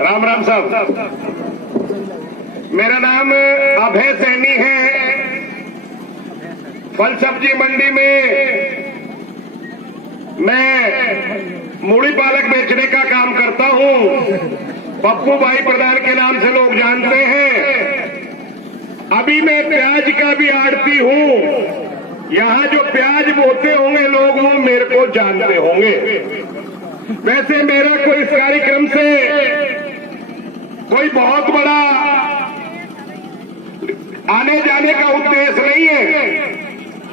राम राम साहब, मेरा नाम अभय सैनी है। फल सब्जी मंडी में मैं मूड़ी पालक बेचने का काम करता हूं। पप्पू भाई प्रधान के नाम से लोग जानते हैं। अभी मैं प्याज का भी आड़ती हूं। यहाँ जो प्याज बोते होंगे लोग वो मेरे को जानते होंगे। वैसे मेरा कोई इस कार्यक्रम से कोई बहुत बड़ा आने जाने का उद्देश्य नहीं है।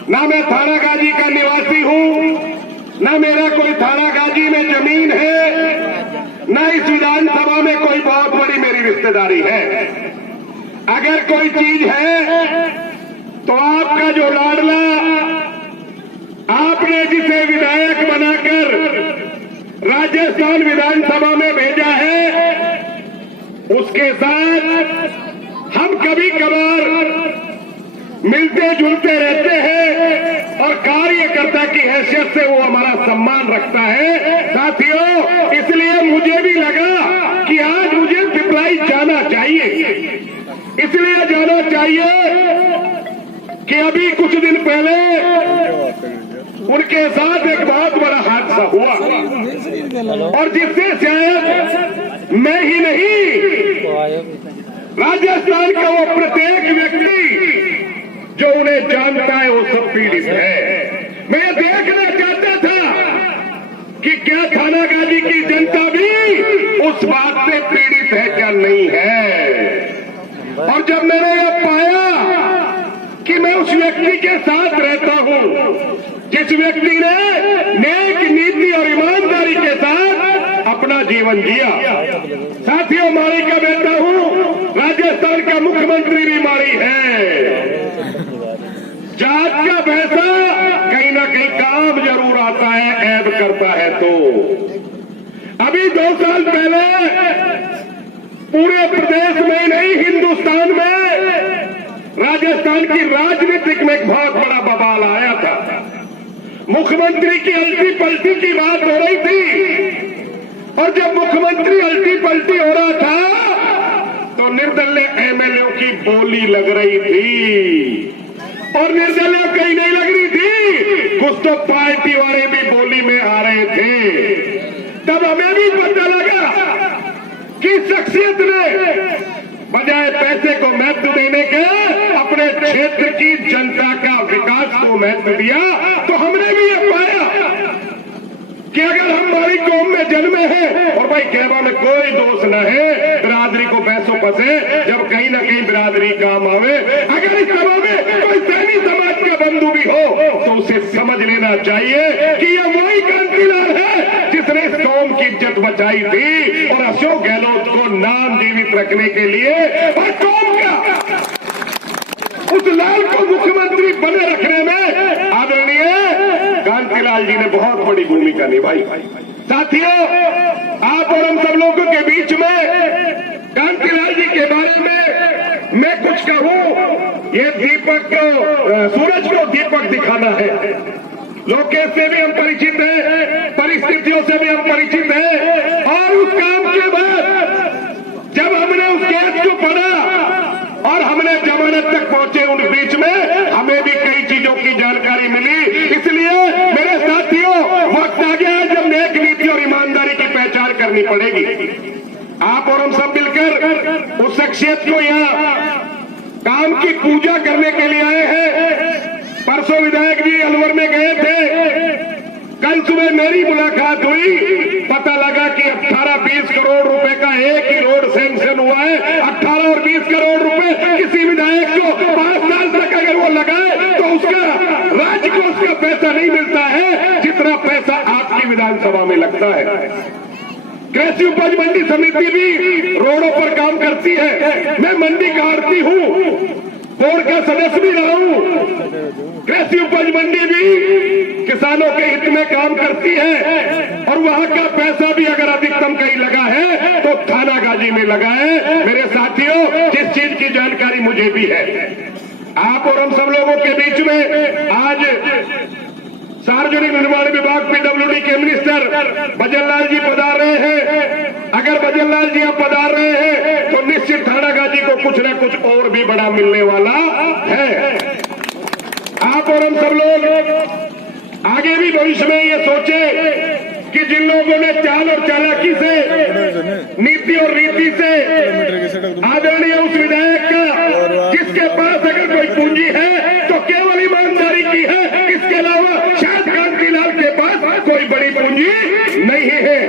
ना मैं थाना गाजी का निवासी हूं, ना मेरा कोई थाना गाजी में जमीन है, ना इस विधानसभा में कोई बहुत बड़ी मेरी रिश्तेदारी है। अगर कोई चीज है तो आपका जो लाडला, आपने जिसे विधायक बनाकर राजस्थान विधानसभा में भेजा है, उसके साथ हम कभी कभार मिलते जुलते रहते हैं और कार्यकर्ता की हैसियत से वो हमारा सम्मान रखता है। साथियों, इसलिए मुझे भी लगा कि आज मुझे पिपलाई जाना चाहिए। इसलिए जाना चाहिए कि अभी कुछ दिन पहले उनके साथ एक बहुत बड़ा हादसा हुआ और जिससे शायद मैं ही नहीं, राजस्थान का वो प्रत्येक व्यक्ति जो उन्हें जानता है वो सब पीड़ित है। मैं देखना चाहता था कि क्या थाना गाजी की जनता भी उस बात से पीड़ित है क्या नहीं है। और जब मैंने ये पाया कि मैं उस व्यक्ति के साथ रहता हूं जिस व्यक्ति ने नेक नीति और ईमानदारी के साथ अपना जीवन जिया। साथियों, माड़ी का बेटा हूं, राजस्थान का मुख्यमंत्री भी माड़ी है। जात का पैसा कहीं ना कहीं काम जरूर आता है, ऐब करता है। तो अभी 2 साल पहले पूरे प्रदेश में नहीं, हिंदुस्तान में राजस्थान की राजनीतिक में एक बहुत बड़ा बवाल आया था। मुख्यमंत्री की अल्टी पलटी की बात हो रही थी और जब मुख्यमंत्री अल्टी पलटी हो रहा था तो निर्दलीय एमएलए की बोली लग रही थी और निर्दलीय कहीं नहीं लग रही थी, कुछ तो पार्टी वाले भी बोली में आ रहे थे। तब हमें भी पता लगा कि शख्सियत ने बजाय पैसे को महत्व देने के अपने क्षेत्र की जनता का विकास को महत्व दिया। तो हमने भी ये पाया कि अगर हम हमारी कौम में जन्मे हैं, और भाई कहवा में कोई दोष न है, बिरादरी को पैसों फंसे, जब कहीं ना कहीं बिरादरी काम आवे। अगर इस सभा में कोई सैनी समाज का बंधु भी हो तो उसे समझ लेना चाहिए कि ये वही कांतिलाल है जिसने इस कौम की इज्जत बचाई थी और अशोक गहलोत को नाम जीवित रखने के लिए और कौम का उस लाल को मुख्यमंत्री बने रखने में आदरणीय कांतिलाल जी ने बहुत बड़ी भूमिका निभाई। साथियों, आप और हम सब लोगों के बीच में कांतिलाल जी के बारे में मैं कुछ कहूं। ये दीपक को, सूरज को दीपक दिखाना है। लोकेश से भी हम परिचित हैं, परिस्थितियों से भी हम परिचित हैं। और उस काम के बाद जब हमने उस केस को पढ़ा और हमने जमानत तक पहुंचे, उन बीच में हमें भी कई चीजों की जानकारी मिली। इसलिए मेरे साथियों, वक्त आ गया है जब नेक नीति और ईमानदारी की पहचान करनी पड़ेगी। आप और हम सब मिलकर उस शख्सियत को यहाँ काम की पूजा करने के लिए आए हैं। परसों विधायक जी अलवर में गए थे। कल सुबह मेरी मुलाकात हुई, पता लगा कि 18-20 करोड़ रुपए का एक ही रोड सैंक्शन हुआ है। 18 और 20 करोड़ रुपए किसी विधायक को 5 साल तक अगर वो लगाए तो उसका राज्य को उसका पैसा नहीं मिलता है जितना पैसा आपकी विधानसभा में लगता है। कृषि उपज मंडी समिति भी रोडों पर काम करती है। मैं मंडी का आड़ती हूं, बोर्ड का सदस्य भी रहा हूं। कृषि उपज मंडी भी किसानों के हित में काम करती है और वहां का पैसा भी अगर अधिकतम कहीं लगा है तो थाना गाजी में लगा है। मेरे साथियों, जिस चीज की जानकारी मुझे भी है, आप और हम सब लोगों के बीच में आज सार्वजनिक निर्माण विभाग पीडब्ल्यूडी के मिनिस्टर बजन लाल जी पधार रहे हैं। अगर बजन लाल लाल जी आप पधार रहे हैं तो निश्चित थानागाजी को कुछ न कुछ और भी बड़ा मिलने वाला है। आप और हम सब लोग आगे भी भविष्य में ये सोचे कि जिन लोगों ने चाल और चालाकी से, नीति और रीति से आदरणीय उस विधायक का, जिसके पास अगर कोई पूंजी है तो केवल ईमानदारी की है, इसके अलावा शायद कांतिलाल के पास कोई बड़ी पूंजी नहीं है।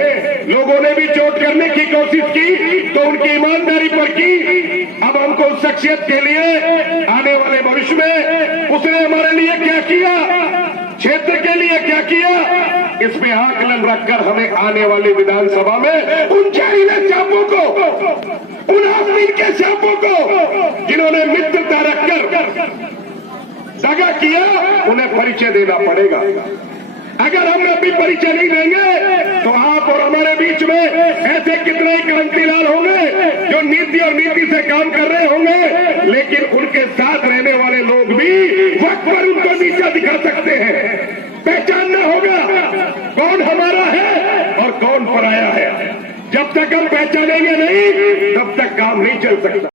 लोगों ने भी चोट करने की कोशिश की तो उनकी ईमानदारी पर की। अब हमको उस शख्सियत के लिए आने वाले भविष्य में उसने हमारे लिए क्या किया, क्षेत्र के लिए क्या किया, इसमें आकलन रखकर हमें आने वाली विधानसभा में उन जहरीले सांपों को, उन आदमी के सांपों को जिन्होंने मित्रता रखकर दगा किया, उन्हें परिचय देना पड़ेगा। अगर हम अभी परिचय नहीं देंगे तो आप और हमारे बीच में ऐसे कितने ही क्रांतिलाल होंगे जो नीति और नीति से काम कर रहे होंगे, लेकिन उनके साथ रहने वाले लोग भी वक्त पर उनको नीचा दिखा सकते हैं। पहचानना होगा कौन हमारा है और कौन पराया है। जब तक हम पहचानेंगे नहीं तब तक काम नहीं चल सकता।